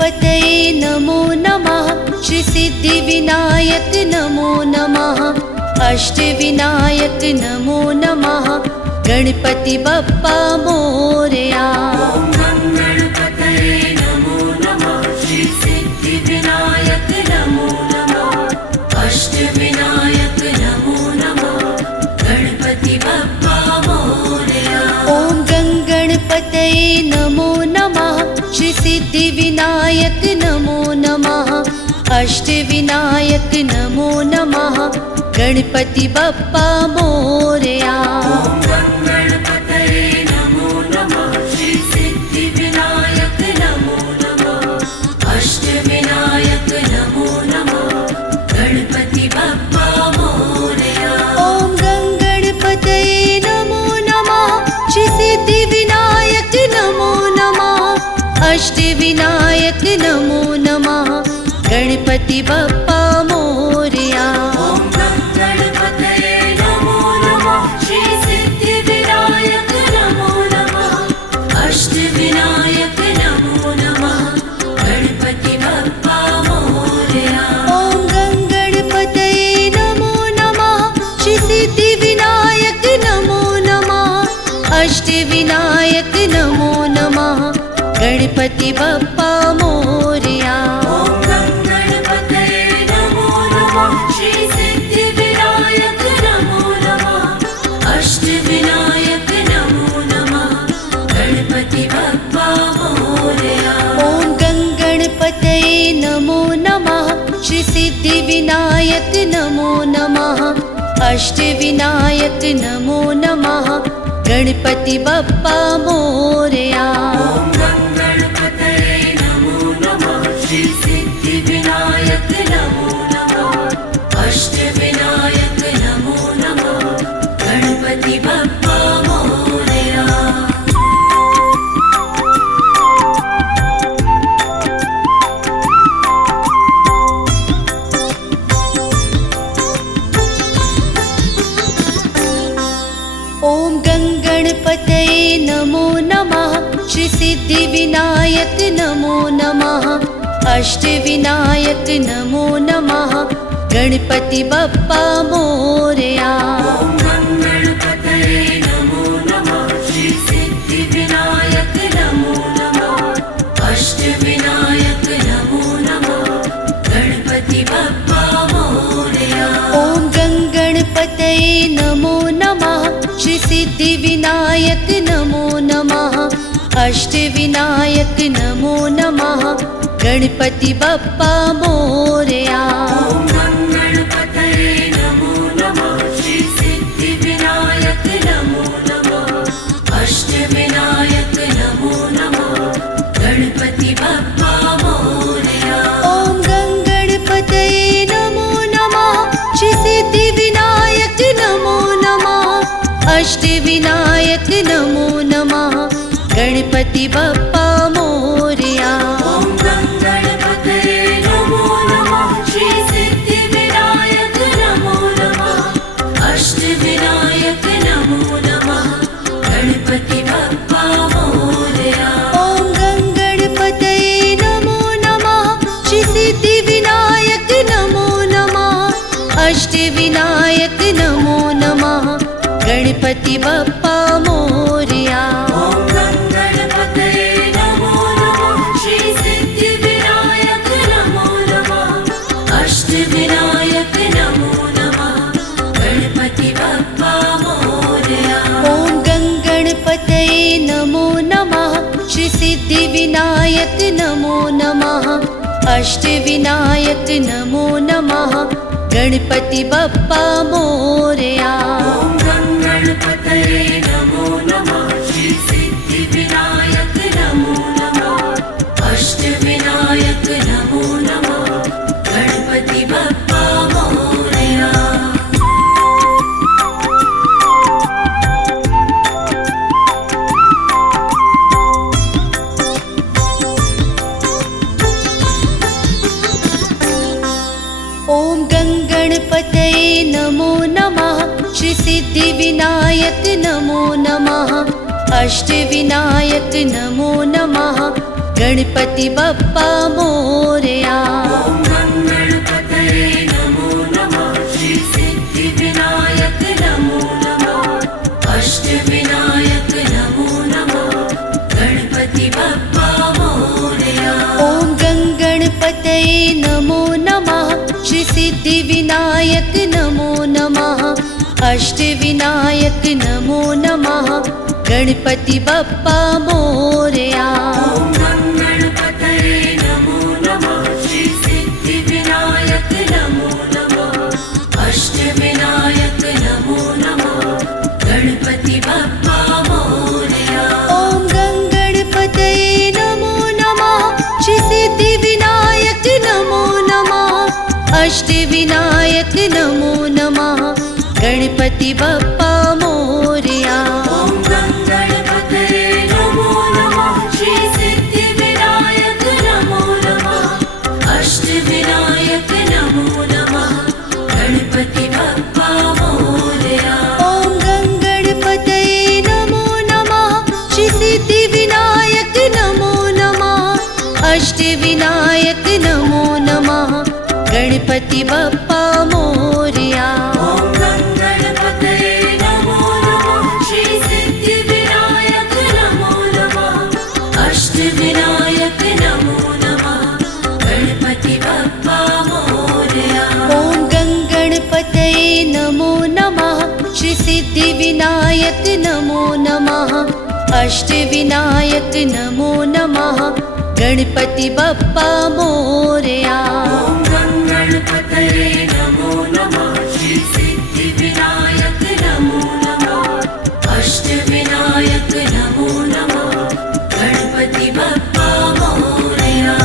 गणपतये नमो नमः। श्री सिद्धिविनायक नमो नमः। अष्टविनायक नमो नमः। गणपति बप्पा मोरया। ॐ गणपतये नमो नमः। श्री सिद्धिविनायक नमो नमः। अष्टविनायक नमो नमः। गणपति बप्पा मोरया। ॐ गणपतये नमो नमः। श्री सिद्धिविनायक नमो नमः। अष्टविनायक नमो नमः। गणपति बप्पा मोरया। ॐ गणपतये नमो नमः। श्री सिद्धिविनायक नमो नमः। अष्टविनायक नमो नमः। गणपति बप्पा मोरया। ॐ गणपतये नमो नमः। श्री सिद्धिविनायक नमो नमः। अष्टविनायक नमो नमः। गणपति बप्पा मोरया। ॐ गणपतये नमो नमः। श्री सिद्धिविनायक नमो नमः। अष्टविनायक नमो नमः। गणपति बप्पा मोरया। ॐ गणपतये नमो नमः। श्री सिद्धिविनायक नमो नमः। अष्टविनायक नमो नमः। गणपति बप्पा मोरया। ॐ गणपतये नमो नमः। श्री सिद्धिविनायक नमो नमः। अष्टविनायक नमो नमः। गणपति बप्पा मोरया। ॐ गणपतये नमो नमः। श्री सिद्धिविनायक नमो नमः। अष्टविनायक नमो नमः। गणपति बप्पा मोरया। ॐ गणपतये नमो नमः। श्री सिद्धिविनायक नमो नमः। अष्टविनायक नमो नमः। गणपति बप्पा मोरया। ॐ गणपतये नमो नमः। श्री सिद्धिविनायक नमो नमः। अष्टविनायक नमो नमः। गणपति बप्पा मोरया। ॐ गणपतये नमो नमः। श्री सिद्धिविनायक नमो नमः। अष्टविनायक नमो नमः। गणपति बप्पा मोरया। ॐ गणपतये नमो नमः। श्री सिद्धिविनायक नमो नमः। अष्टविनायक नमो नमः। गणपति बप्पा मोरया। ॐ गणपतये नमो नमः। श्री सिद्धिविनायक नमो नमः। अष्टविनायक नमो नमः। गणपति बप्पा मोरया। ॐ गणपतये नमो नमः। श्री सिद्धिविनायक नमो नमः। अष्टविनायक नमो नमः। गणपति बप्पा मोरया। ॐ गणपतये नमो नमः। श्री सिद्धिविनायक नमो नमः। अष्टविनायक नमो नमः। गणपति बप्पा मोरया। ॐ गणपतये नमो नमः। श्री सिद्धिविनायक नमो नमः। अष्टविनायक नमो नमः। गणपति बप्पा मोरया। ॐ गणपतये नमो नमः। श्री सिद्धिविनायक नमो नमः। अष्टविनायक नमो नमः। गणपति बप्पा मोरया। ॐ गणपतये नमो नमः। श्री सिद्धिविनायक नमो नमः। अष्टविनायक नमो नमः। गणपति बप्पा मोरया। ॐ गणपतये नमो नमः। श्री सिद्धिविनायक नमो नमः। अष्टविनायक नमो नमः। गणपति बप्पा मोरया। ॐ गणपतये नमो नमः। श्री सिद्धिविनायक नमो नमः। अष्टविनायक नमो नमः। गणपति बप्पा मोरया। ॐ गङ्गणपतये नमो नमः श्री सिद्धिविनायक नमो नमः अष्टविनायक नमो नमः गणपति बप्पा मोरया। ॐ गङ्गणपतये नमो नमः श्री सिद्धिविनायक नमो नमः अष्टविनायक नमो नमः गणपति बप्पा मोरया। ॐ गङ्गणपतये नमो नमः श्री सिद्धिविनायक नमो नमः अष्टविनायक नमो नमः गणपति बप्पा मोरया। ॐ गङ्गणपतये नमो नमः श्री सिद्धिविनायक नमो नमः अष्टविनायक नमो नमः गणपति बप्पा मोरया। ॐ गङ्गणपतये नमो नमः श्री सिद्धिविनायक नमो नमः अष्टविनायक नमो नमः गणपति बप्पा मोरया। ॐ गङ्गणपतये नमो नमः श्री सिद्धिविनायक नमो नमः अष्टविनायक नमो नमः गणपति बप्पा मोरया। ॐ गङ्गणपतये नमो नमः श्री सिद्धिविनायक नमो नमः अष्टविनायक नमो नमः गणपति बप्पा मोरया। ॐ गङ्गणपतये नमो नमः श्री सिद्धिविनायक नमो नमः अष्टविनायक नमो नमः गणपति बप्पा मोरया। ॐ गङ्गणपतये नमो नमः श्री सिद्धिविनायक नमो नमः अष्टविनायक नमो नमः गणपति बप्पा मोरया।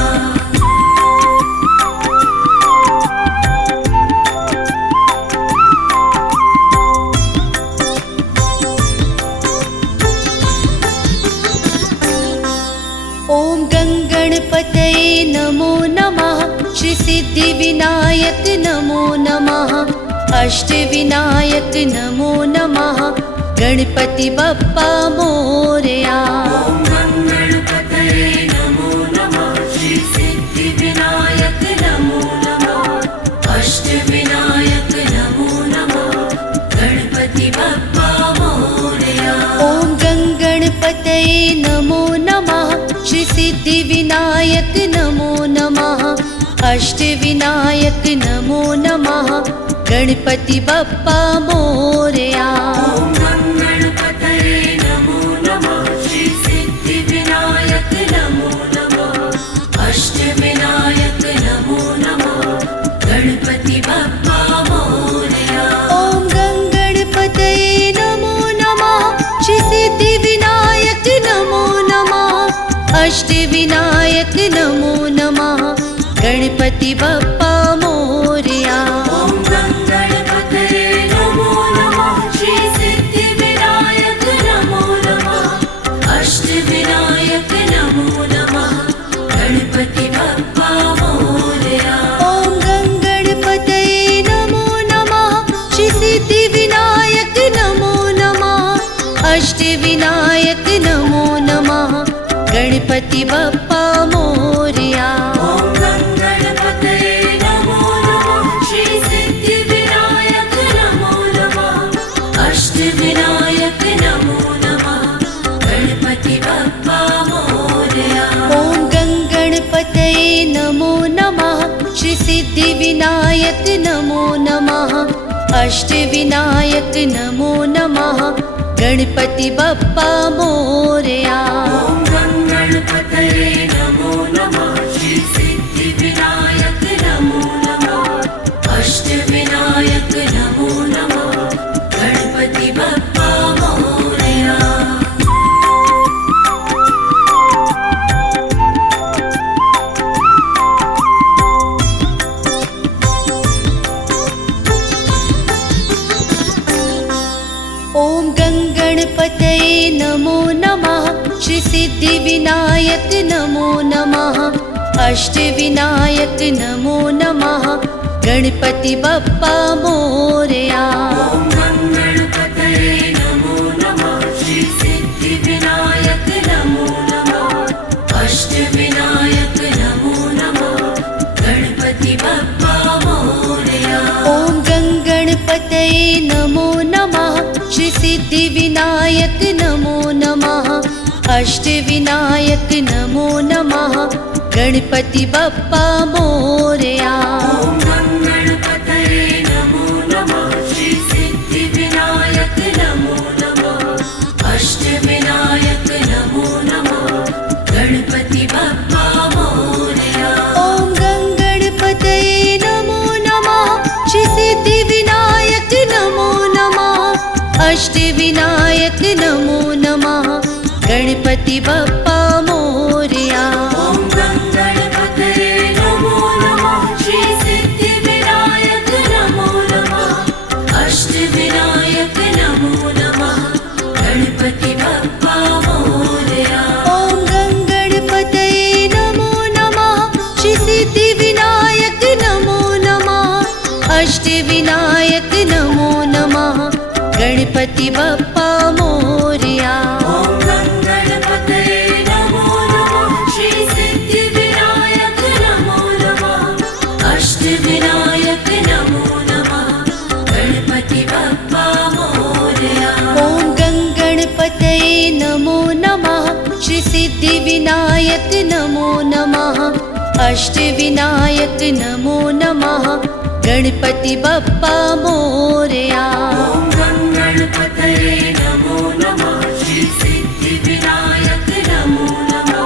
ॐ गङ्गणपतये नमो नमः श्री सिद्धिविनायक नमो नमः अष्टविनायक नमो नमः गणपति बप्पा मोरया। ॐ गङ्गणपतये नमो नमः श्री सिद्धिविनायक नमो नमः अष्टविनायक नमो नमः गणपति बप्पा मोरया। ॐ गङ्गणपतये नमो नमः श्री सिद्धिविनायक नमो नमः अष्टविनायक नमो नमः गणपति बप्पा मोरया। ॐ गङ्गणपतये नमो नमः श्री सिद्धिविनायक नमो नमः अष्टविनायक नमो नमः गणपति बप्पा मोरया। ॐ गङ्गणपतये नमो नमः श्री सिद्धिविनायक नमो नमः अष्टविनायक नमो नमः गणपति बप्पा मोरया। ॐ गङ्गणपतये नमो नमः श्री सिद्धिविनायक नमो नमः अष्टविनायक नमो नमः गणपति बप्पा मोरया। ॐ गङ्गणपतये नमो नमः श्री सिद्धिविनायक नमो नमः अष्टविनायक नमो नमः गणपति बप्पा मोरया। ॐ गङ्गणपतये नमो नमः श्री सिद्धिविनायक नमो नमः अष्टविनायक नमो नमः गणपति बप्पा मोरया। ॐ गङ्गणपतये नमो नमः श्री सिद्धिविनायक नमो नमः अष्टविनायक नमो नमः गणपति बप्पा मोरया। ॐ गङ्गणपतये नमो नमः श्री सिद्धिविनायक नमो नमः अष्टविनायक नमो नमः गणपति बप्पा मोरया। ॐ गङ्गणपतये नमो नमः श्री सिद्धिविनायक नमो नमः अष्टविनायक नमो नमः गणपति बप्पा मोरया। ॐ गङ्गणपतये नमो नमः श्री सिद्धिविनायक नमो नमः अष्टविनायक अष्टविनायक नमो नमः गणपति बप्पा मोरया। ॐ गणपतये नमो नमः श्री सिद्धिविनायक नमो नमः अष्टविनायक नमो नमः गणपति बप्पा मोरया। ॐ गणपतये नमो नमः श्री सिद्धिविनायक नमो नमः अष्टविनायक नमो नमः गणपति बप्पा मोरया। ॐ गणपतये नमो नमः श्री सिद्धिविनायक नमो नमः अष्टविनायक नमो नमः गणपति बप्पा मोरया। ॐ गणपतये नमो नमः श्री सिद्धिविनायक नमो नमः अष्टविनायक नमो नमः गणपति बप्पा मोरया। ॐ गणपतये नमो नमः श्री सिद्धिविनायक नमो नमः अष्टविनायक नमो नमः गणपति बप्पा मोरया। ॐ गणपतये नमो नमः श्री सिद्धिविनायक नमो नमः अष्टविनायक नमो नमः गणपति बप्पा मोरया। ॐ गणपतये नमो नमः श्री सिद्धिविनायक नमो नमः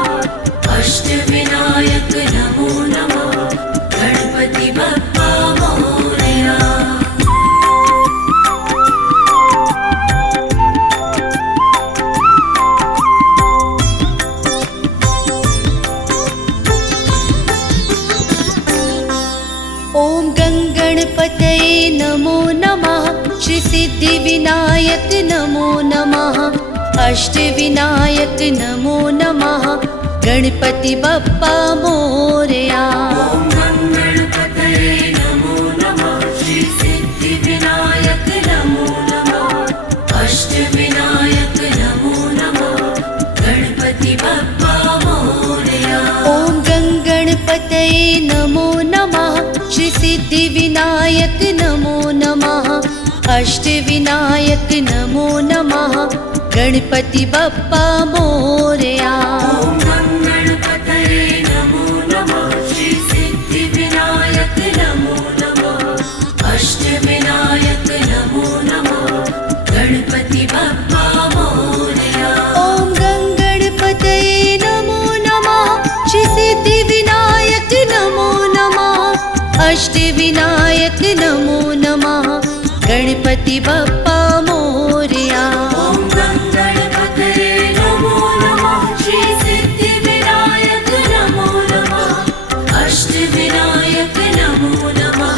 अष्टविनायक नमो नमः गणपति बप्पा मोरया। ॐ गणपतये नमो नमः श्री सिद्धिविनायक नमो नमः अष्टविनायक नमो नमः गणपति बप्पा मोरया। ॐ गणपतये नमो नमः श्री सिद्धिविनायक नमो नमः अष्टविनायक नमो नमः गणपति बप्पा मोरया। ॐ गणपतये नमो नमः श्री सिद्धिविनायक नमो नमः अष्टविनायक नमो नमः गणपति बप्पा मोरया। ॐ गणपतये नमो नमः श्री सिद्धिविनायक नमो नमः अष्टविनायक नमो नमः गणपति बप्पा मोरया। ॐ गणपतये नमो नमः श्री सिद्धिविनायक नमो नमः अष्टविनायक नमो नमः गणपति बप्पा मोरया। ॐ गणपतये नमो नमः श्री सिद्धिविनायक नमो नमः अष्टविनायक नमो नमः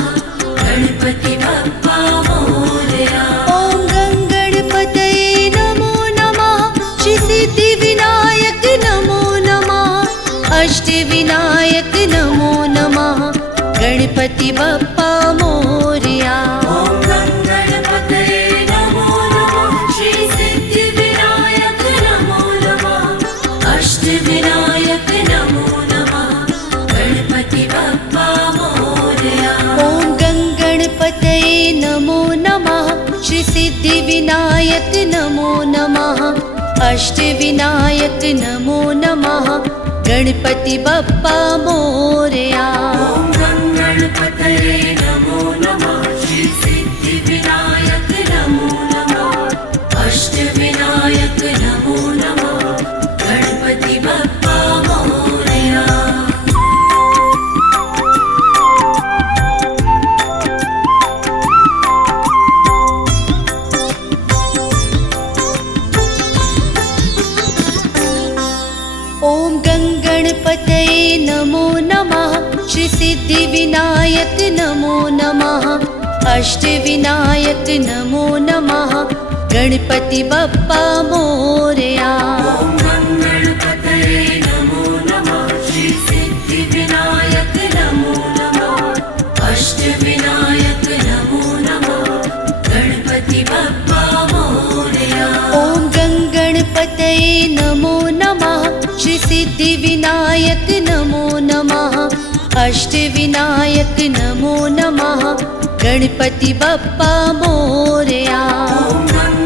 गणपति बप्पा मोरया। ॐ गणपतये नमो नमः श्री सिद्धिविनायक नमो नमः अष्टविनायक नमो नमः गणपति बप्पा मोरया। ॐ गणपतये नमो नमः श्री सिद्धिविनायक नमो नमः अष्टविनायक नमो नमः गणपति बप्पा मोरया। ॐ गणपतये नमो नमः श्री सिद्धिविनायक नमो नमः अष्टविनायक नमो नमः गणपति बप्पा मोरया। ॐ गणपतये नमो नमः श्री सिद्धिविनायक नमो नमः अष्टविनायक नमो नमः गणपति बप्पा मोरया। ॐ गणपतये नमो नमः श्री सिद्धिविनायक नमो नमः अष्टविनायक नमो नमः गणपति बप्पा मोरया। ॐ गणपतये नमो नमः श्री सिद्धिविनायक नमो नमः अष्टविनायक नमो नमः गणपति बप्पा मोरया। ॐ गणपतये नमो नमः श्री सिद्धिविनायक नमो नमः अष्टविनायक नमो नमः गणपति बप्पा मोरया। ॐ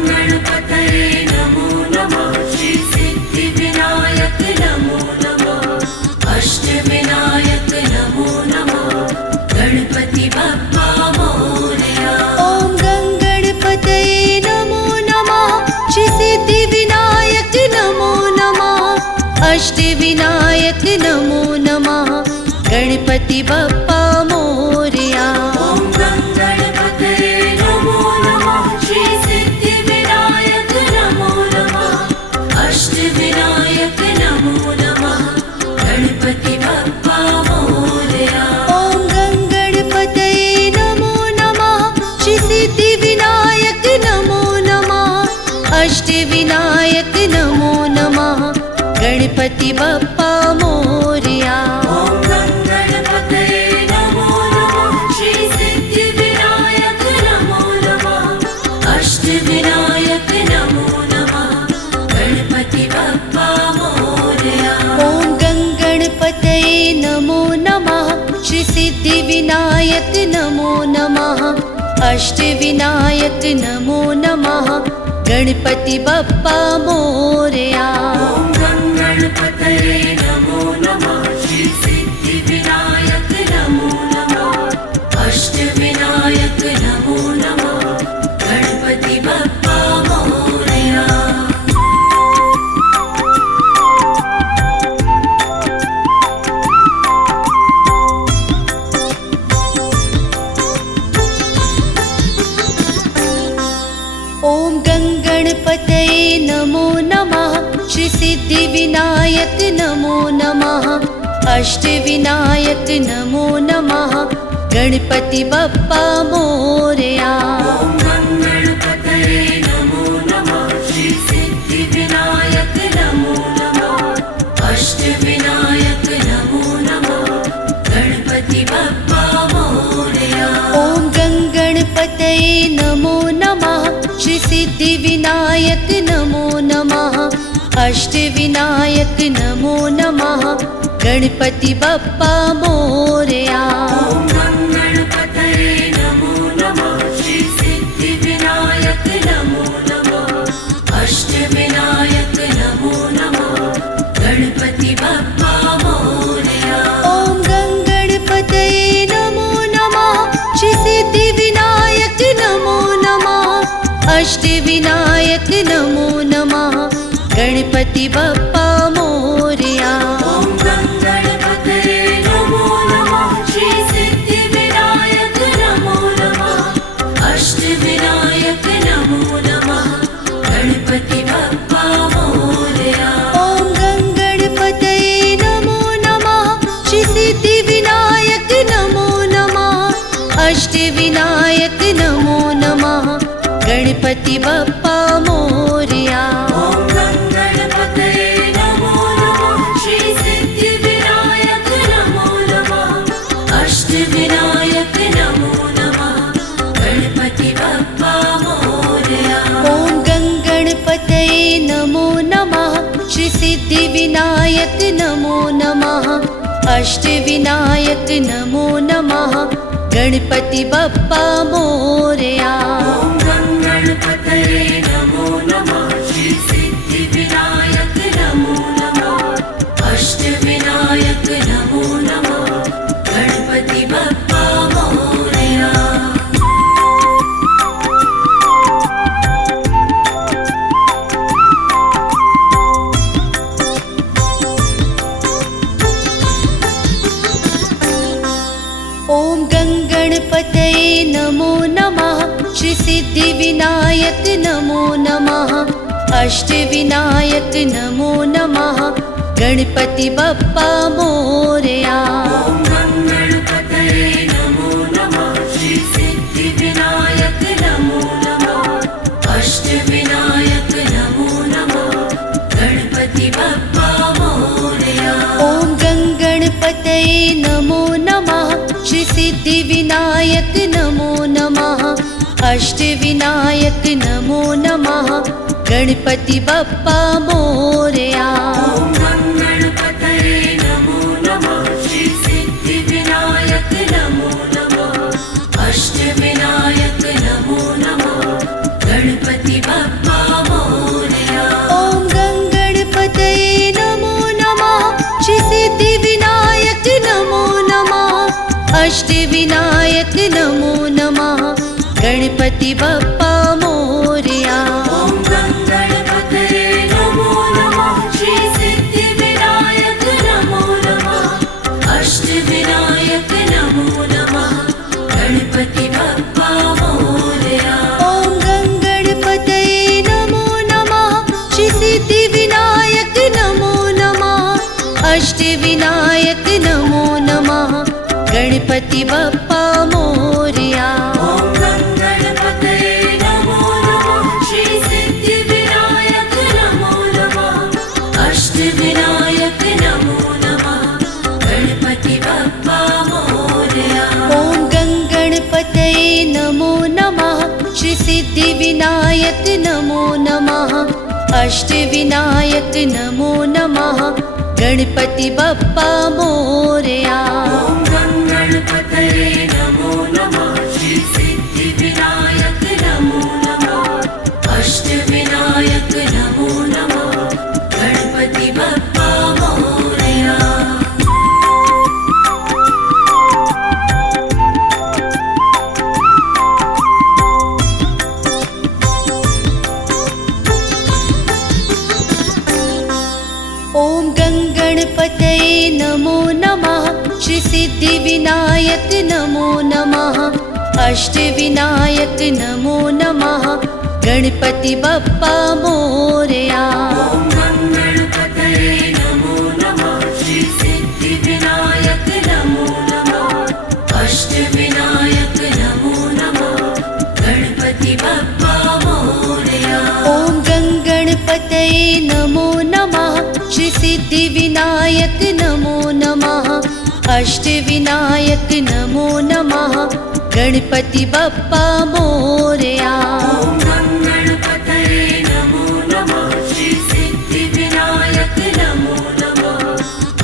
गणपतये नमो नमः श्री सिद्धिविनायक अष्टविनायक नमो नमः गणपति बप्पा मोरया। ॐ गणपतये नमो नमः श्री सिद्धिविनायक नमो नमः अष्टविनायक नमो नमः गणपति बप्पा मोरया। ॐ गणपतये नमो नमः श्री सिद्धिविनायक नमो नमः अष्टविनायक नमो नमः गणपति बप्पा मोरया। ॐ गणपतये नमो नमः श्री सिद्धिविनायक नमो नमः अष्टविनायक नमो नमः गणपति बप्पा मोरया। ॐ गणपतये नमो नमः श्री सिद्धिविनायक नमो नमः अष्टविनायक नमो नमः गणपति बप्पा मोरया। ॐ गणपतये नमो नमः श्री सिद्धिविनायक नमो नमः अष्टविनायक नमो नमः गणपति बप्पा मोरया। ॐ गणपतये नमो नमः श्री सिद्धिविनायक नमो नमः अष्टविनायक नमो नमः गणपति बप्पा मोरया। ॐ गणपतये नमो नमः श्री सिद्धिविनायक नमो नमः अष्टविनायक नमो नमः गणपति बप्पा मोरया। ॐ गणपतये नमो नमः श्री सिद्धिविनायक नमो नमः अष्टविनायक नमो नमः गणपति बप्पा मोरया। ॐ गणपतये नमो नमः श्री सिद्धिविनायक नमो नमः अष्टविनायक नमो नमः गणपति बप्पा मोरया। ॐ गणपतये नमो नमः श्री सिद्धिविनायक नमो नमः अष्टविनायक नमो नमः गणपति बप्पा मोरया। ॐ गणपतये नमो नमः श्री सिद्धिविनायक नमो नमः अष्टविनायक नमो नमः गणपति बप्पा मोरया। ॐ गणपतये नमो नमः श्री सिद्धिविनायक नमो नमः अष्टविनायक नमो नमः गणपति बप्पा मोरया। ॐ गणपतये नमो नमः श्री सिद्धिविनायक नमो नमः अष्टविनायक नमो नमः गणपति बप्पा मोरया। ॐ गणपतये नमो नमः श्री सिद्धिविनायक नमो नमः अष्टविनायक नमो नमः गणपति बप्पा मोरया। ॐ गणपतये नमो नमः श्री सिद्धिविनायक नमो नमः अष्टविनायक नमो नमः गणपति बप्पा मोरया। ॐ गणपतये नमो नमः श्री सिद्धिविनायक नमो नमः अष्टविनायक नमो नमः गणपति बप्पा मोरया। ॐ गणपतये नमो नमः श्री सिद्धिविनायक नमो नमः अष्टविनायक नमो नमः गणपति बप्पा मोरया। ॐ गणपतये नमो नमः श्री सिद्धिविनायक नमो नमः अष्टविनायक नमो नमः गणपति बप्पा मोरया। ॐ गणपतये नमो नमः श्री सिद्धिविनायक नमो नमः अष्टविनायक नमो नमः गणपति बप्पा मोरया। ॐ गणपतये नमो नमः श्री सिद्धिविनायक नमो नमः अष्टविनायक नमो नमः गणपति बप्पा मोरया। ॐ गणपतये नमो नमः श्री सिद्धिविनायक गणपति बप्पा मोरया। ॐ गणपतये नमो नमः श्री सिद्धिविनायक नमो नमः अष्टविनायक नमो नमः गणपति बप्पा मोरया। ॐ गणपतये नमो नमः श्री सिद्धिविनायक नमो नमः अष्टविनायक नमो नमः गणपति बप्पा मोरया। ॐ गणपतये नमो नमः श्री सिद्धिविनायक नमो नमः अष्टविनायक नमो नमः गणपति बप्पा मोरया। ॐ गणपतये नमो नमः श्री सिद्धिविनायक नमो नमः अष्टविनायक नमो नमः गणपति बप्पा मोरया। ॐ गणपतये नमो नमः श्री सिद्धिविनायक नमो नमः अष्टविनायक नमो नमः गणपति बप्पा मोरया। ॐ गणपतये नमो नमः श्री सिद्धिविनायक नमो नमः अष्टविनायक नमो नमः गणपति बप्पा मोरया। ॐ गणपतये नमो नमः श्री सिद्धिविनायक नमो नमः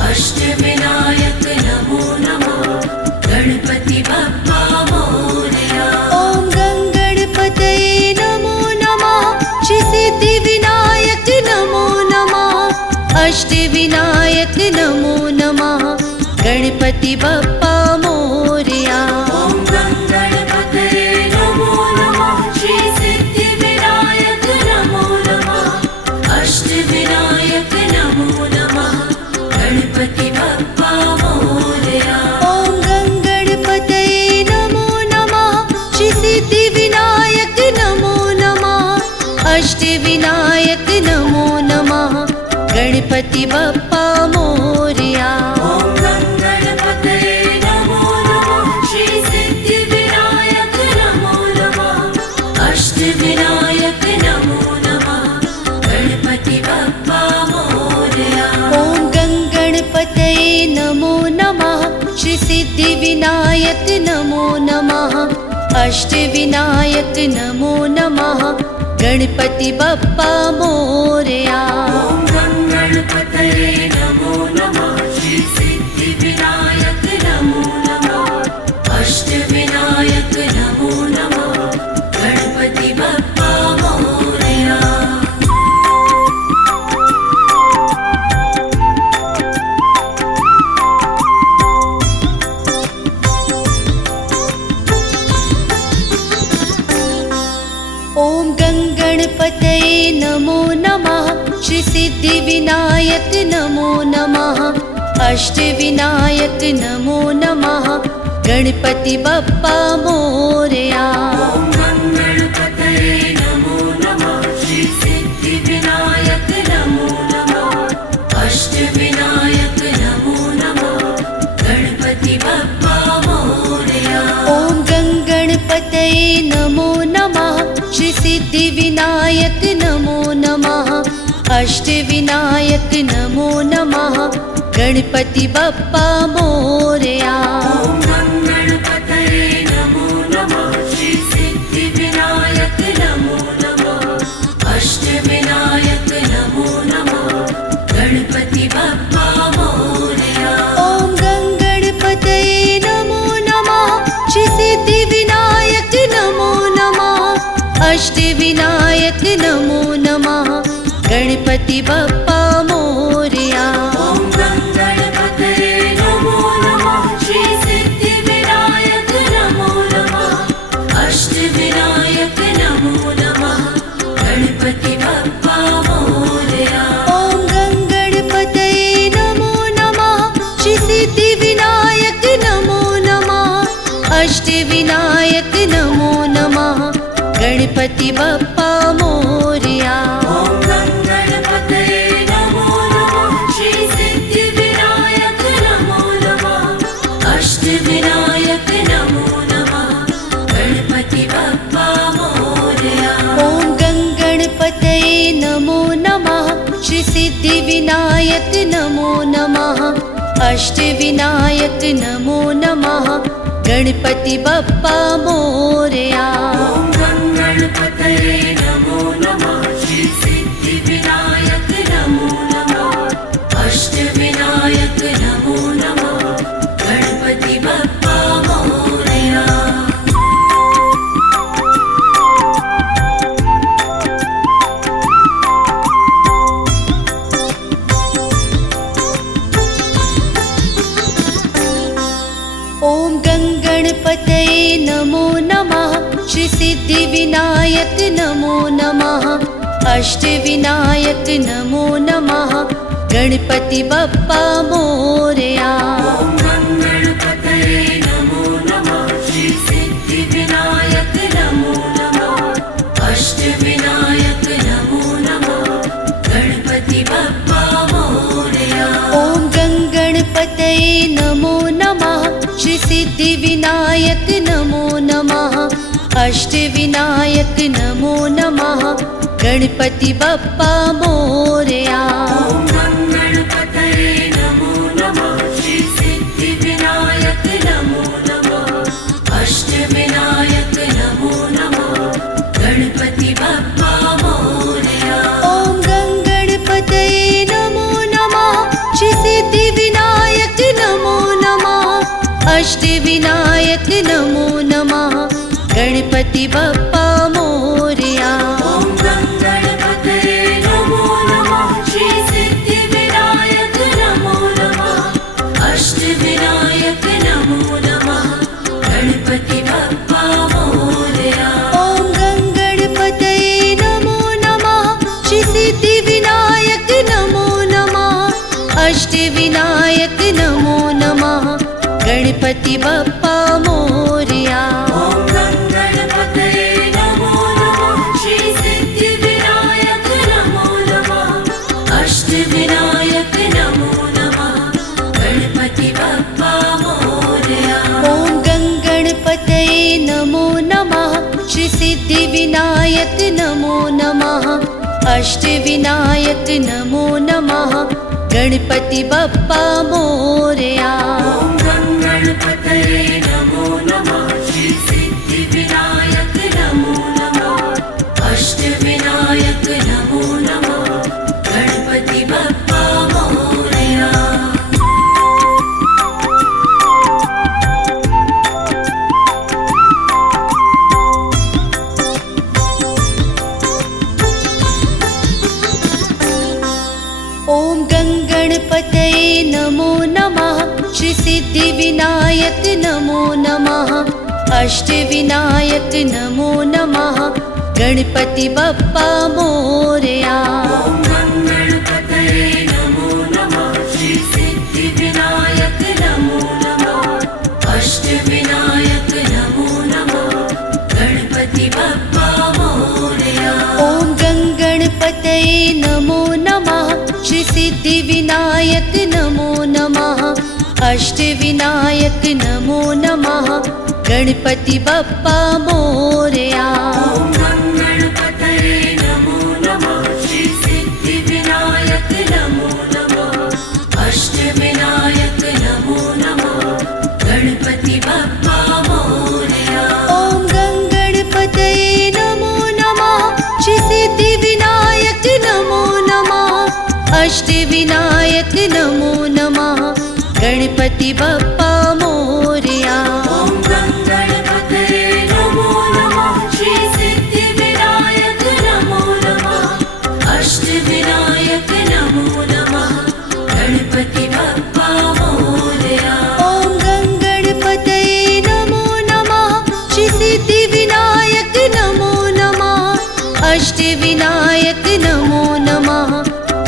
अष्टविनायक नमो नमः गणपति बप्पा मोरया। ॐ गणपतये नमो नमः श्री सिद्धिविनायक नमो नमः अष्टविनायक नमो नमः गणपति बप्पा मोरया। ॐ गणपतये नमो नमः श्री सिद्धिविनायक नमो नमः अष्टविनायक नमो नमः गणपति बप्पा मोरया। ॐ गणपतये नमो नमः श्री सिद्धिविनायक नमो नमः अष्टविनायक नमो नमः गणपति बप्पा मोरया। ॐ गणपतये नमो नमः श्री सिद्धिविनायक नमो नमः अष्टविनायक नमो नमः गणपति बप्पा मोरया। ॐ गणपतये नमो नमः श्री सिद्धिविनायक नमो नमः अष्टविनायक नमो नमः गणपति बप्पा मोरया। ॐ गणपतये नमो नमः श्री सिद्धिविनायक नमो नमः अष्टविनायक नमो नमः गणपति बप्पा मोरया। ॐ गणपतये नमो नमः श्री सिद्धिविनायक नमो नमः अष्टविनायक नमो नमः गणपति बप्पा मोरया। ॐ गणपतये नमो नमः श्री सिद्धिविनायक नमो नमः अष्टविनायक नमो नमः गणपति बप्पा मोरया। ॐ गणपतये नमो नमः श्री सिद्धिविनायक नमो नमः अष्टविनायक नमो नमः गणपति बप्पा मोरया। ॐ गणपतये नमो नमः श्री सिद्धिविनायक नमो नमः अष्टविनायक नमो नमः गणपति बप्पा मोरया। ॐ गणपतये नमो नमः श्री सिद्धिविनायक नमो नमः अष्टविनायक नमो नमः गणपति बप्पा मोरया। ॐ गणपतये नमो नमः श्री सिद्धिविनायक नमो नमः अष्टविनायक नमो नमः गणपति बप्पा मोरया। ॐ गणपतये नमो नमः श्री सिद्धिविनायक नमो नमः अष्टविनायक नमो नमः गणपति बप्पा मोरया। ॐ गणपतये नमो नमः श्री सिद्धिविनायक नमो नमः अष्टविनायक सिद्धिविनायक नमो नमः अष्टविनायक नमो नमः गणपति बप्पा मोरया। ॐ गणपतये नमो नमः श्री सिद्धिविनायक नमो नमः अष्टविनायक नमो नमः गणपति बप्पा मोरया। ॐ गणपतये नमो नमः श्री सिद्धिविनायक नमो नमः अष्टविनायक नमो नमः गणपति बप्पा मोरया। ॐ गणपतये नमो नमः श्री सिद्धिविनायक नमो नमः अष्टविनायक नमो नमः गणपति बप्पा मोरया। ॐ गणपतये नमो नमः श्री सिद्धिविनायक नमो नमः अष्टविनायक नमो नमः गणपति बप्पा मोरया। ॐ गणपतये नमो नमः श्री सिद्धिविनायक नमो नमः अष्टविनायक नमो नमः गणपति बप्पा मोरया। ॐ गणपतये नमो नमः श्री सिद्धिविनायक नमो नमः अष्टविनायक नमो नमः गणपति बप्पा मोरया। ॐ गणपतये नमो नमः श्री सिद्धिविनायक नमो नमः अष्टविनायक नमो नमः गणपति बप्पा मोरया। ॐ गणपतये नमो नमः श्री सिद्धिविनायक नमो नमः अष्टविनायक नमो नमः गणपति बप्पा मोरया। ॐ गणपतये नमो नमः श्री सिद्धिविनायक नमो नमः अष्टविनायक नमो नमः गणपति बप्पा मोरया। ॐ गणपतये नमो नमः श्री सिद्धिविनायक नमो नमः अष्टविनायक नमो नमः गणपति बप्पा मोरया। ॐ गणपतये नमो नमः श्री सिद्धिविनायक नमो नमः अष्टविनायक नमो नमः गणपति बप्पा मोरया। ॐ गणपतये नमो नमः श्री सिद्धिविनायक नमो नमः अष्टविनायक नमो नमः गणपति बप्पा मोरया। ॐ गणपतये नमो नमः श्री सिद्धिविनायक नमो नमः अष्टविनायक नमो नमः गणपति बप्पा मोरया। ॐ गणपतये नमो नमः श्री सिद्धिविनायक नमो नमः अष्टविनायक नमो नमः गणपति बप्पा मोरया। ॐ गणपतये नमो नमः श्री सिद्धिविनायक नमो नमः अष्टविनायक नमो नमः गणपति बप्पा मोरया। ॐ गणपतये नमो नमः श्री सिद्धिविनायक नमो नमः अष्टविनायक नमो नमः गणपति बप्पा मोरया। ॐ गणपतये नमो नमः श्री सिद्धिविनायक नमो नमः अष्टविनायक नमो नमः गणपति बप्पा मोरया। ॐ गणपतये नमो नमः श्री सिद्धिविनायक नमो नमः अष्टविनायक नमो नमः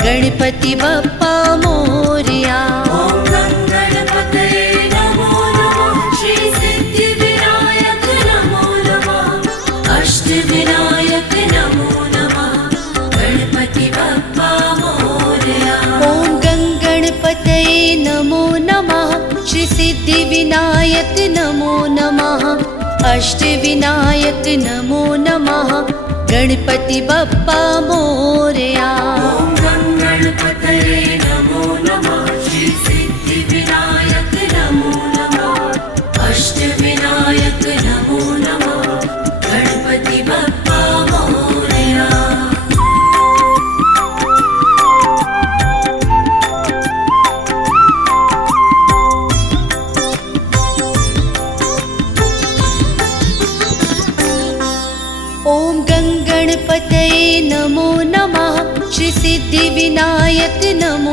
गणपति बप्पा मोरया। ॐ गणपतये नमो नमः श्री सिद्धिविनायक नमो नमः अष्टविनायक नमो नमः गणपति बप्पा मोरया। ॐ गणपतये नमो नमः श्री सिद्धिविनायक नमो नमः अष्टविनायक नमो नमः गणपति बप्पा मोरया। ॐ गणपतये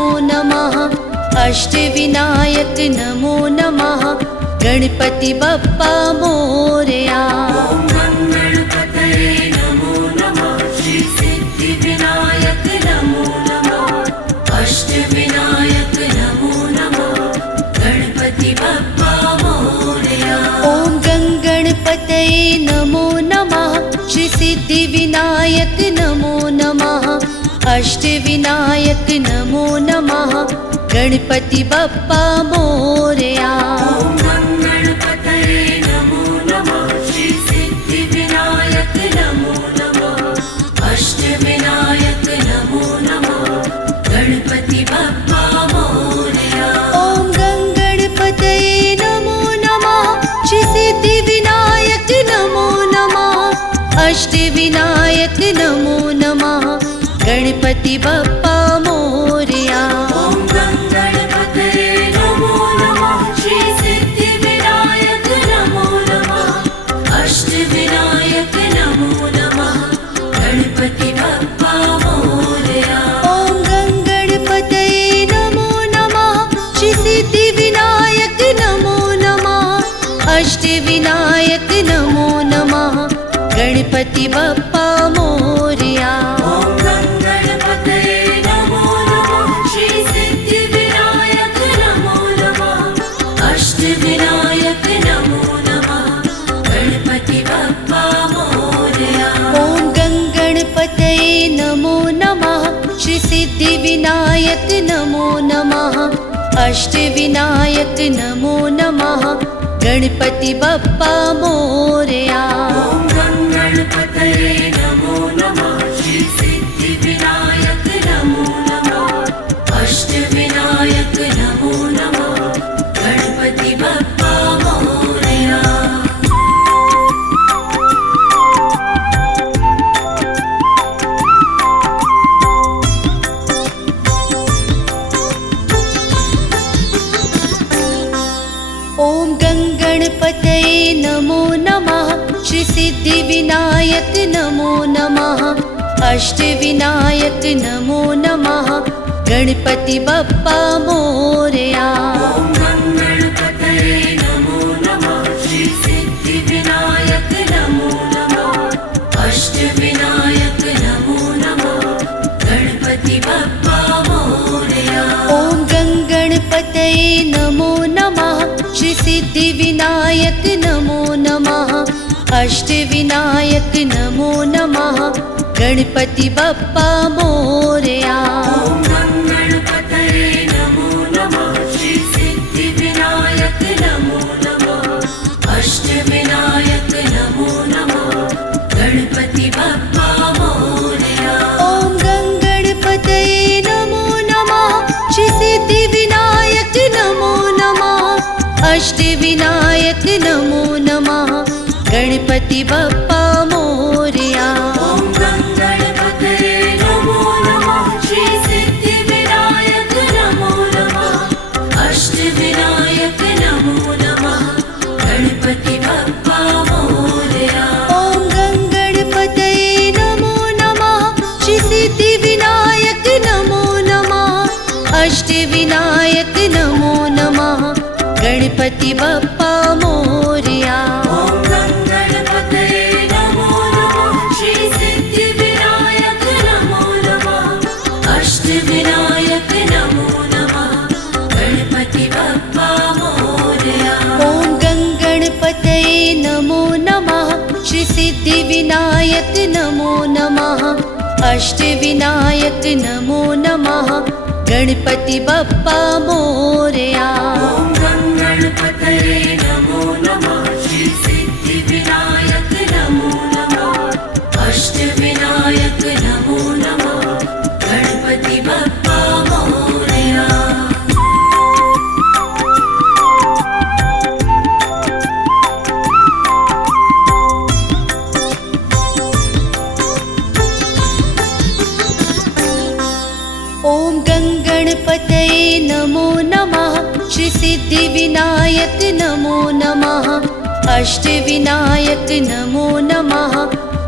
नमो नमः अष्टविनायक नमो नमः गणपति बप्पा मोरया। ॐ गणपतये नमो नमः श्री सिद्धिविनायक नमो नमः अष्टविनायक नमो नमः गणपति बप्पा मोरया। ॐ गणपतये नमो नमः श्री सिद्धिविनायक नमो नमः अष्टविनायक नमो नमः गणपति बप्पा मोरया। ॐ गणपतये नमो नमः श्री सिद्धिविनायक नमो नमः अष्टविनायक नमो नमः गणपति बप्पा मोरया। ॐ गणपतये नमो नमः श्री सिद्धिविनायक नमो नमः अष्टविनायक नमो नमः गणपति बप्पा मोरया। ॐ गणपतये नमो नमः श्री सिद्धिविनायक नमो नमः अष्टविनायक नमो नमः गणपति बप्पा मोरया। ॐ गणपतये नमो नमः श्री सिद्धिविनायक नमो नमः अष्टविनायक नमो नमः गणपति बप्पा मोरया। ॐ गणपतये नमो नमः श्री सिद्धिविनायक नमो नमः अष्टविनायक नमो नमः गणपति बप्पा मोरया। ॐ गणपतये नमो नमः श्री सिद्धिविनायक नमो नमः अष्टविनायक नमो नमः गणपति बप्पा मोरया। ॐ गणपतये नमो नमः श्री सिद्धिविनायक नमो नमः अष्टविनायक नमो नमः गणपति बप्पा मोरया। ॐ गणपतये नमो नमः श्री सिद्धिविनायक नमो नमः अष्टविनायक नमो नमः गणपति बप्पा मोरया। ॐ गणपतये नमो नमः श्री सिद्धिविनायक नमो नमः अष्टविनायक नमो नमः गणपति बप्पा मोरया। ॐ गणपतये नमो नमः श्री सिद्धिविनायक नमो नमः अष्टविनायक नमो नमः गणपति बप्पा मोरया। ॐ गणपतये नमो नमः श्री सिद्धिविनायक नमो नमः अष्टविनायक नमो नमः गणपति बप्पा मोरया। ॐ गणपतये नमो नमः श्री सिद्धिविनायक नमो नमः अष्टविनायक नमो नमः गणपति बप्पा मोरया। ॐ गणपतये नमो नमः श्री सिद्धिविनायक नमो नमः अष्टविनायक नमो नमः गणपति बप्पा मोरया। ॐ गणपतये नमो नमः श्री सिद्धिविनायक नमो नमः अष्टविनायक नमो नमः गणपति बप्पा मोरया। ॐ गणपतये नमो नमः श्री सिद्धिविनायक नमो नमः अष्टविनायक नमो नमः गणपति बप्पा मोरया। ॐ गणपतये नमो नमः श्री सिद्धिविनायक नमो नमः अष्टविनायक नमो नमः गणपति बप्पा मोरया। ॐ गणपतये नमो नमः श्री सिद्धिविनायक नमो नमः अष्टविनायक नमो नमः गणपति बप्पा मोरया। ॐ गणपतये नमो नमः श्री सिद्धिविनायक नमो नमः अष्टविनायक नमो नमः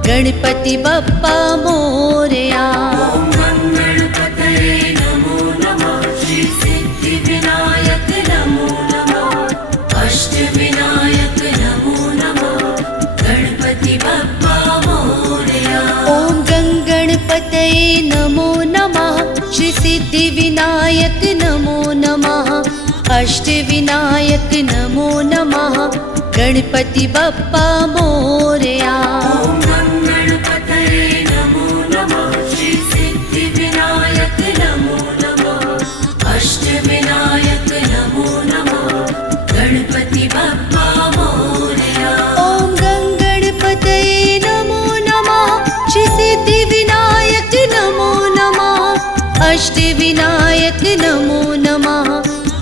गणपति बप्पा मोरया। ॐ गणपतये नमो नमः अष्टविनायक नमो नमः अष्टविनायक नमो नमः गणपति बप्पा मोरया। ॐ गङ्गणपतये नमो नमः श्री सिद्धिविनायक नमो नमः अष्टविनायक नमो नमः गणपति बप्पा मोरया। ॐ गङ्गणपतये नमो नमः श्री सिद्धिविनायक नमो नमः अष्टविनायक नमो नमः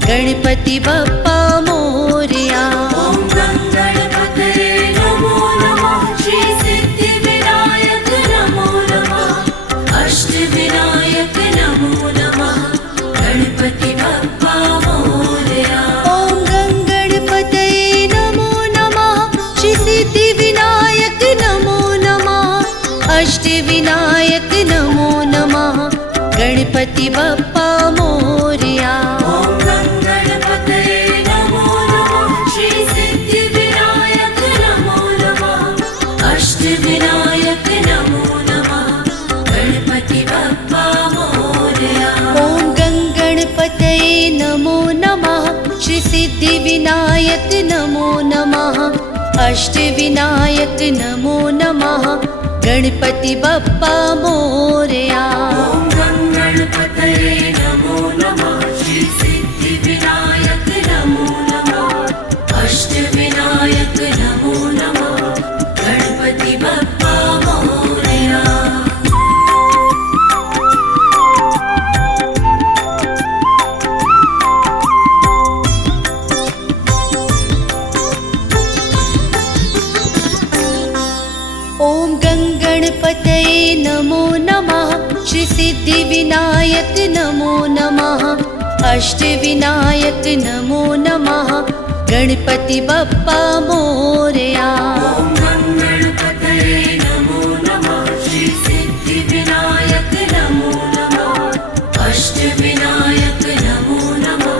गणपति बप्पा मोरया। ॐ गङ्गणपतये नमो नमः श्री सिद्धिविनायक नमो नमः अष्टविनायक नमो नमः गणपति बप्पा मोरया। ॐ गङ्गणपतये नमो नमः श्री सिद्धिविनायक नमो नमः अष्टविनायक नमो नमः गणपति बप्पा मोरया। ॐ गङ्गणपतये नमो नमः श्री सिद्धिविनायक नमो नमः अष्टविनायक नमो नमः गणपति बप्पा मोरया। ॐ गङ्गणपतये नमो नमः श्री सिद्धिविनायक नमो नमः अष्टविनायक नमो नमः गणपति बप्पा मोरया। ॐ गङ्गणपतये नमो नमः श्री सिद्धिविनायक नमो नमः अष्टविनायक नमो नमः गणपति बप्पा मोरया। ॐ गङ्गणपतये नमो नमः श्री सिद्धिविनायक नमो नमः अष्टविनायक नमो नमः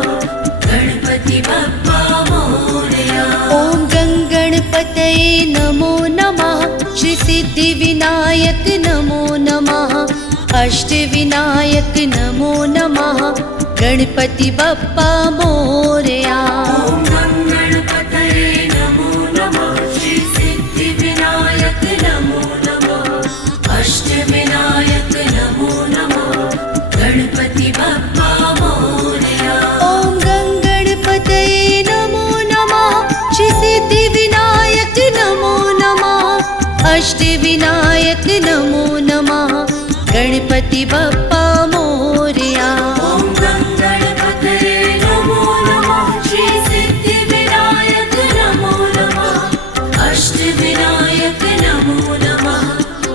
गणपति बप्पा मोरया। ॐ गङ्गणपतये नमो नमः श्री सिद्धिविनायक नमो नमः अष्टविनायक नमो नमः गणपति बप्पा मोरया। ॐ गङ्गणपतये नमो नमः श्री सिद्धिविनायक नमो नमः अष्टविनायक नमो नमः गणपति बप्पा मोरया। ॐ गङ्गणपतये नमो नमः श्री सिद्धिविनायक नमो नमः अष्टविनायक नमो नमः गणपति बप्पा मोरया। ॐ गङ्गणपतये नमो नमः श्री सिद्धिविनायक नमो नमः अष्टविनायक नमो नमः गणपति बप्पा मोरया। ॐ गङ्गणपतये नमो नमः श्री सिद्धिविनायक नमो नमः अष्टविनायक नमो नमः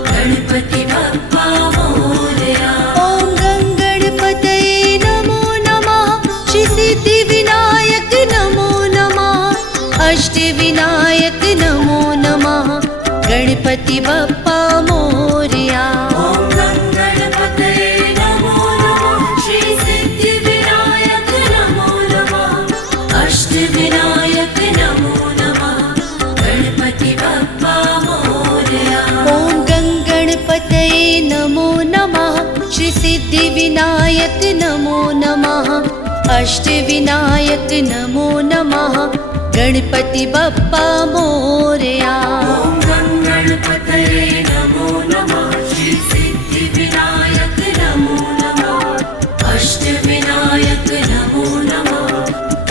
गणपति बप्पा मोरया। ॐ गङ्गणपतये नमो नमः श्री सिद्धिविनायक नमो नमः अष्टविनायक नमो नमः गणपति बप्पा मोरया। ॐ गङ्गणपतये नमो नमः श्री सिद्धिविनायक नमो नमः अष्टविनायक नमो नमः गणपति बप्पा मोरया। ॐ गङ्गणपतये नमो नमः श्री सिद्धिविनायक नमो नमः अष्टविनायक नमो नमः गणपति बप्पा मोरया। ॐ गङ्गणपतये नमो नमः श्री सिद्धिविनायक नमो नमः अष्टविनायक नमो नमः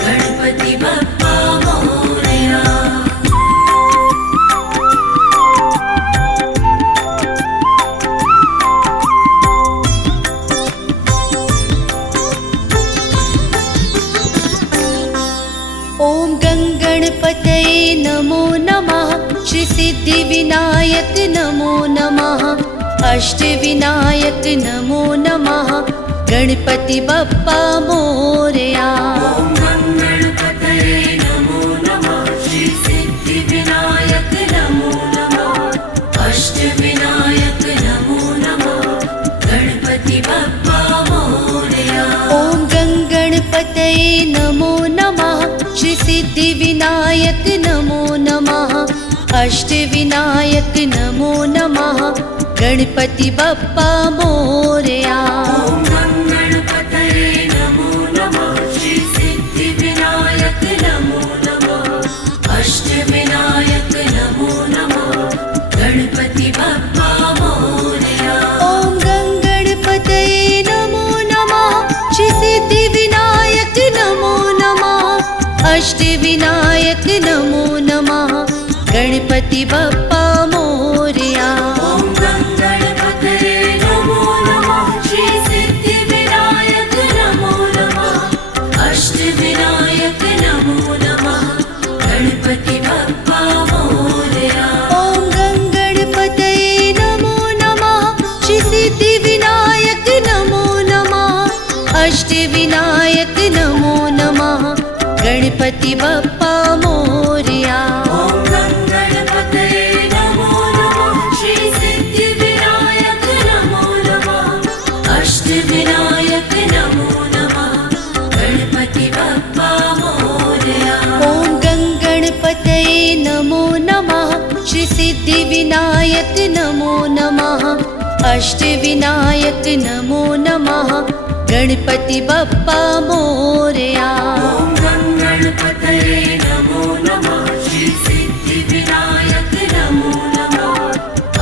गणपति बप्पा मोरया। ॐ गङ्गणपतये नमो नमः श्री सिद्धिविनायक नमो नमः अष्टविनायक नमो नमः गणपति बप्पा मोरया। ॐ गङ्गणपतये नमो नमः श्री सिद्धिविनायक नमो नमः अष्टविनायक नमो नमः गणपति बप्पा मोरया। ॐ गङ्गणपतये नमो नमः श्री सिद्धिविनायक नमो नमः अष्टविनायक नमो नमः गणपति बप्पा मोरया। ॐ गङ्गणपतये श्री सिद्धिविनायक नमो नमः अष्टविनायक नमो नमः गणपति बप्पा मोरया। ॐ गणपतये नमो नमः श्री सिद्धिविनायक नमो नमः अष्टविनायक नमो नमः गणपति बप्पा मोरया। ॐ गणपतये नमो नमः श्री सिद्धिविनायक नमो नमः अष्टविनायक नमो नमः गणपति बप्पा मोरया। ॐ गणपतये नमो नमः श्री सिद्धिविनायक नमो नमः अष्टविनायक नमो नमः गणपति बप्पा मोरया। ॐ गणपतये नमो नमः श्री सिद्धिविनायक नमो नमः अष्टविनायक नमो नमः गणपति बप्पा मोरया। ॐ गणपतये नमो नमः श्री सिद्धिविनायक नमो नमः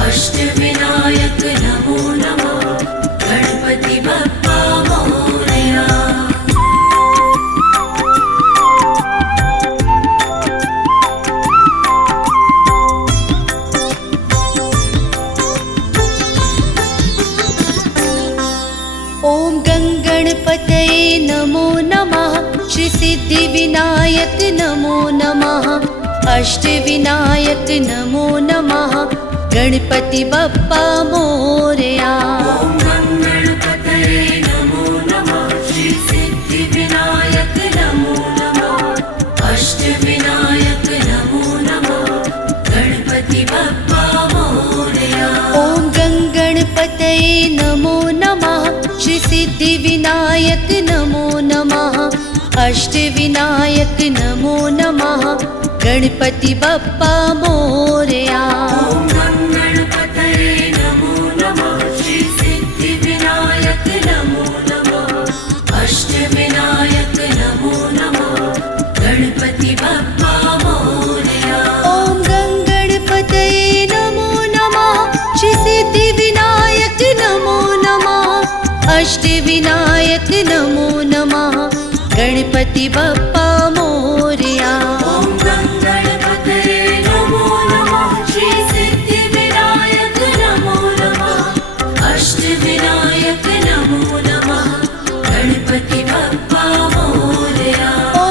अष्टविनायक नमो नमः गणपति बप्पा मोरया। ॐ गणपतये नमो नमः श्री सिद्धिविनायक नमो नमः अष्टविनायक नमो नमः गणपति बप्पा मोरया। ॐ गणपतये नमो नमः श्री सिद्धिविनायक नमो नमः अष्टविनायक नमो नमः गणपति बप्पा मोरया। ॐ गणपतये नमो नमः श्री सिद्धिविनायक नमो नमः अष्टविनायक नमो नमः गणपति बप्पा मोरया। ॐ गणपतये नमो नमः श्री सिद्धिविनायक नमो नमः अष्टविनायक नमो नमः गणपति बप्पा मोरया। ॐ गणपतये नमो नमः श्री सिद्धिविनायक नमो नमः अष्टविनायक नमो नमः गणपति बप्पा मोरया। ॐ गणपतये नमो नमः श्री सिद्धिविनायक नमो नमः अष्टविनायक नमो नमः गणपति बप्पा मोरया। ॐ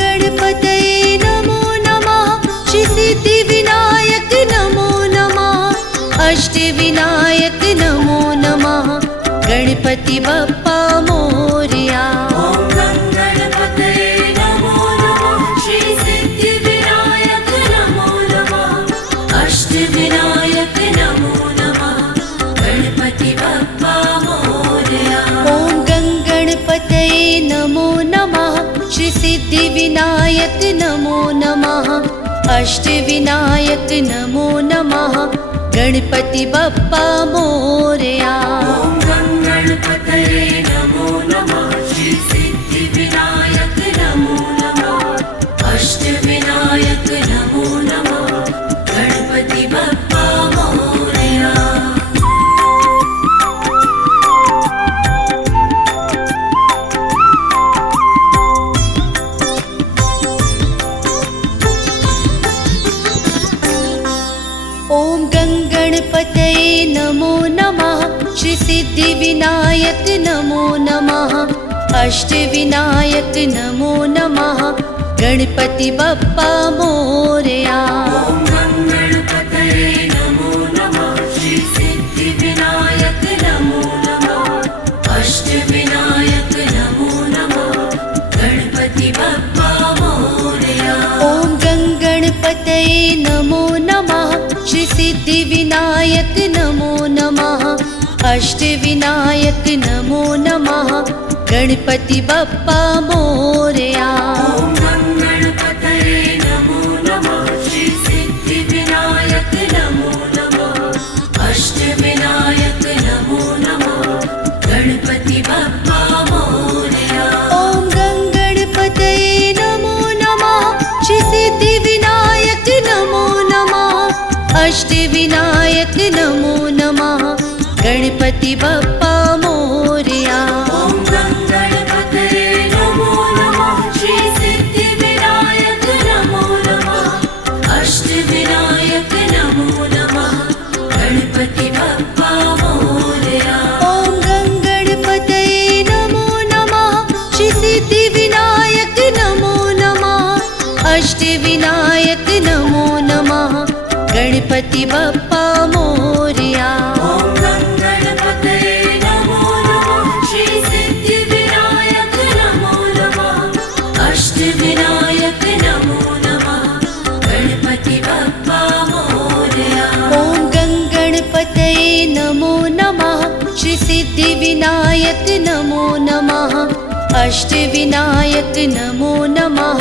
गणपतये नमो नमः श्री सिद्धिविनायक नमो नमः अष्टविनायक नमो नमः गणपति बप्पा मोरया। ॐ गणपतये नमो नमः श्री सिद्धिविनायक नमो नमः अष्टविनायक नमो नमः गणपति बप्पा मोरया। ॐ गणपतये नमो नमः श्री सिद्धिविनायक नमो नमः अष्टविनायक नमो नमः गणपति बप्पा मोरया। ॐ गणपतये नमो नमः श्री सिद्धिविनायक नमो नमः अष्टविनायक नमो नमः गणपति बप्पा मोरया। ॐ गणपतये नमो नमः श्री सिद्धिविनायक नमो नमः अष्टविनायक नमो नमः गणपति बप्पा मोरया। ॐ गणपतये नमो नमः श्री सिद्धिविनायक नमो नमः अष्टविनायक नमो नमः गणपति बप्पा मोरया। ॐ गणपतये नमो नमः श्री सिद्धिविनायक नमो नमः अष्टविनायक नमो नमः गणपति बप्पा मोरया। ॐ गणपतये नमो नमः श्री सिद्धिविनायक नमो नमः अष्टविनायक नमो नमः गणपति बप्पा मोरया। ॐ गणपतये नमो नमः श्री सिद्धिविनायक नमो नमः अष्टविनायक नमो नमः गणपति बप्पा मोरया। ॐ गणपति बप्पा मोरया। ॐ गणपतये नमो नमः श्री सिद्धिविनायक नमो नमः अष्टविनायक नमो नमः गणपति बप्पा मोरया। ॐ गणपतये नमो नमः श्री सिद्धिविनायक नमो नमः अष्टविनायक नमो नमः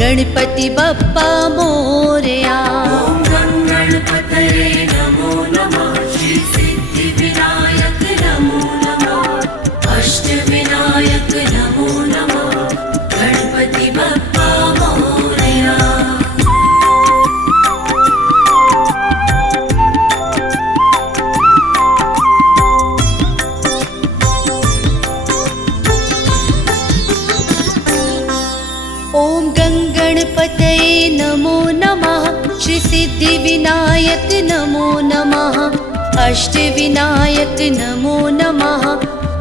गणपति बप्पा मोरया। ॐ गणपतये नमो नमः श्री सिद्धिविनायक नमो नमः अष्टविनायक नमो नमः गणपति बप्पा मोरया। ॐ गणपतये नमो नमः श्री सिद्धिविनायक नमो नमः अष्टविनायक नमो नमः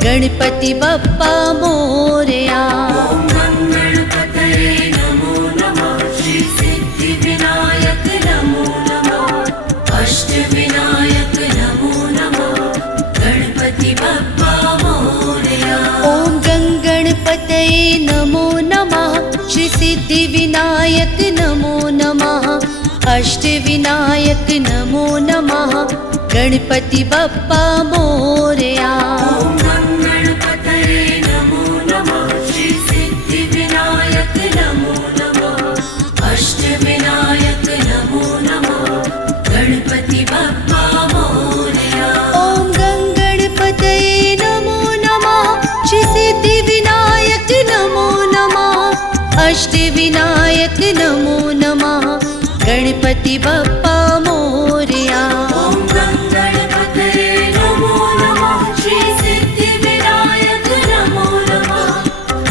गणपति बप्पा मोरया। ॐ गणपतये नमो नमः श्री सिद्धिविनायक नमो नमः अष्टविनायक नमो नमः गणपति बप्पा मोरया। ॐ गणपतये नमो नमः श्री सिद्धिविनायक नमो नमः अष्टविनायक नमो नमः गणपति बप्पा मोरया। ॐ गणपतये नमो नमः श्री सिद्धिविनायक नमो नमः अष्टविनायक नमो नमः गणपति बप्पा मोरया। ॐ गणपतये नमो नमः श्री सिद्धिविनायक नमो नमः अष्टविनायक नमो नमः गणपति बप्पा मोरया। ॐ गणपतये नमो नमः श्री सिद्धिविनायक नमो नमः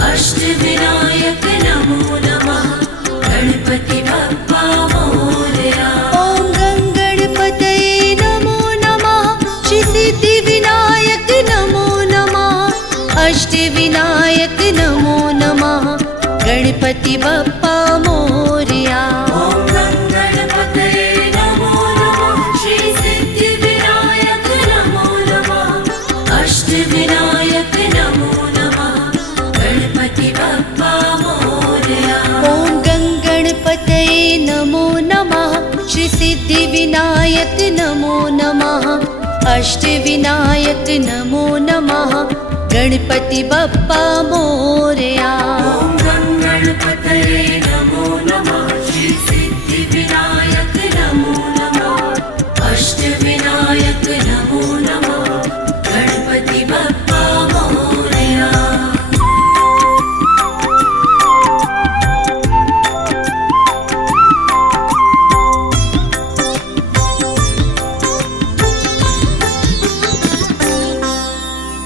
अष्टविनायक नमो नमः गणपति बप्पा मोरया। ॐ गणपतये नमो नमः श्री सिद्धिविनायक नमो नमः अष्टविनायक नमो नमः गणपति बप्पा मोरया। ॐ गणपतये नमो नमः श्री सिद्धिविनायक नमो नमः अष्टविनायक नमो नमः गणपति बप्पा मोरया। ॐ गणपतये नमो नमः श्री सिद्धिविनायक नमो नमः अष्टविनायक नमो नमः गणपति बप्पा मोरया। ॐ गणपतये नमो नमः श्री सिद्धिविनायक नमो नमः अष्टविनायक नमो नमः गणपति बप्पा मोरया।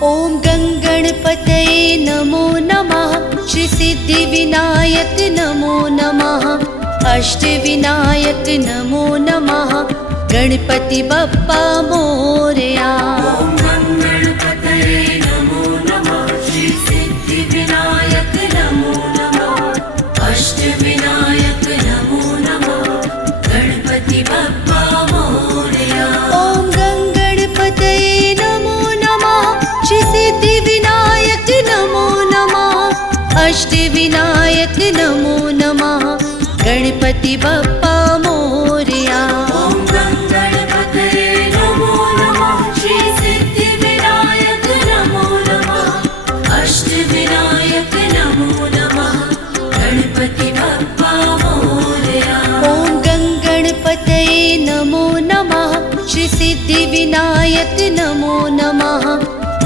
ॐ गणपतये नमो नमः श्री सिद्धिविनायक नमो नमः अष्टविनायक नमो नमः गणपति बप्पा मोरया। ॐ गणपतये नमो नमः श्री सिद्धिविनायक नमो नमः अष्टविनायक नमो नमः गणपति बप्पा मोरया। ॐ गणपतये नमो नमः श्री सिद्धिविनायक नमो नमः अष्टविनायक नमो नमः गणपति बप्पा मोरया। ॐ गणपतये नमो नमः श्री सिद्धिविनायक नमो नमः अष्टविनायक नमो नमः गणपति बप्पा मोरया। ॐ गणपतये नमो नमः श्री सिद्धिविनायक नमो नमः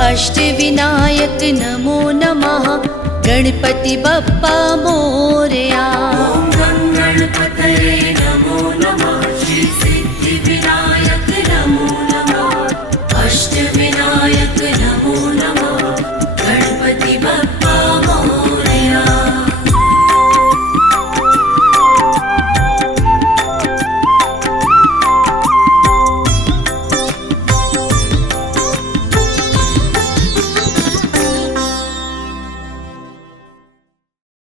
अष्टविनायक नमो नमः गणपति बप्पा मोरया। ॐ गणपतये